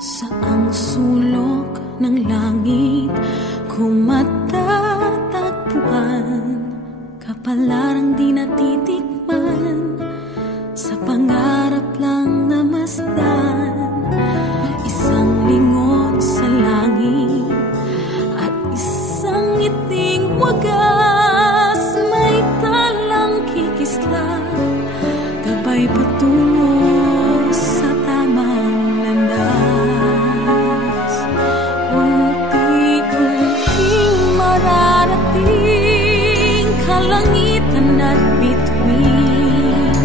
Saang sulok ng langit ko matatagpuan kapalarang di natitikman, sa pangarap lang namasdan. Isang lingon sa langit at isang ngiting wagas, may talang kikislap, gabay patungo sa tamang landas. Unti-unting mararating kalangitan at bituin,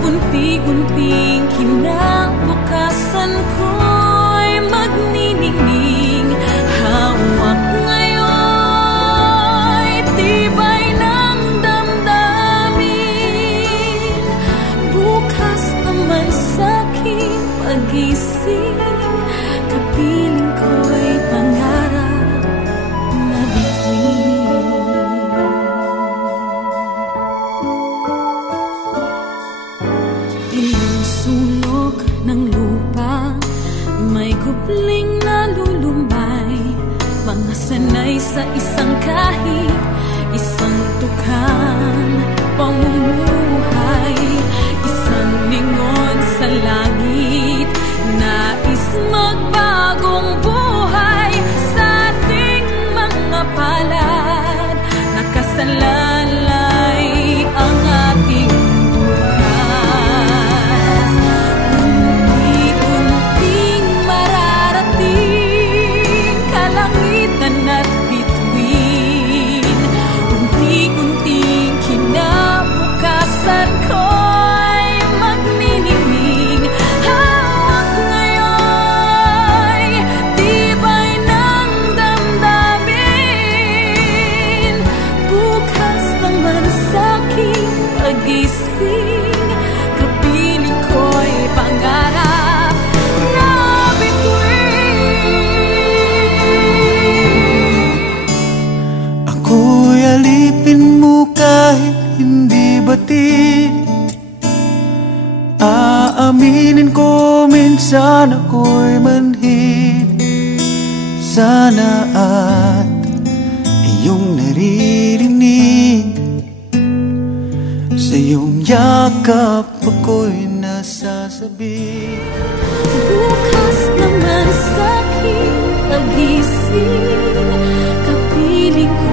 unti-unting kinabukasan ko'y magniningning. Hawak ngayon'y tibay ng damdamin, bukas naman sa'king pag-ising, kapiling ko'y pangarap na bituin. Ilang sulok ng lupa may kupling na lulumbay, mga sanay sa isang kahig, isang tukang pamumuhay, isang lingon sa langit, nais magbagong buhay sa ating mga palad, nakasalalay ang ating bukas. Unti-unting mararating kalangitan at bituin, unti-unting kinabukasan ko'y magniningning. Hawak ngayon'y tibay ng damdamin, bukas naman sa'king pag-ising, kapiling ko'y pangarap na bituin. Ako'y alipin mo kahit hindi batid, aaminin ko minsan ako'y manhid. Sana at iyong naririnig, sa iyong yakap ako'y nasasabik. Bukas naman sa'king pag-ising, kapiling ko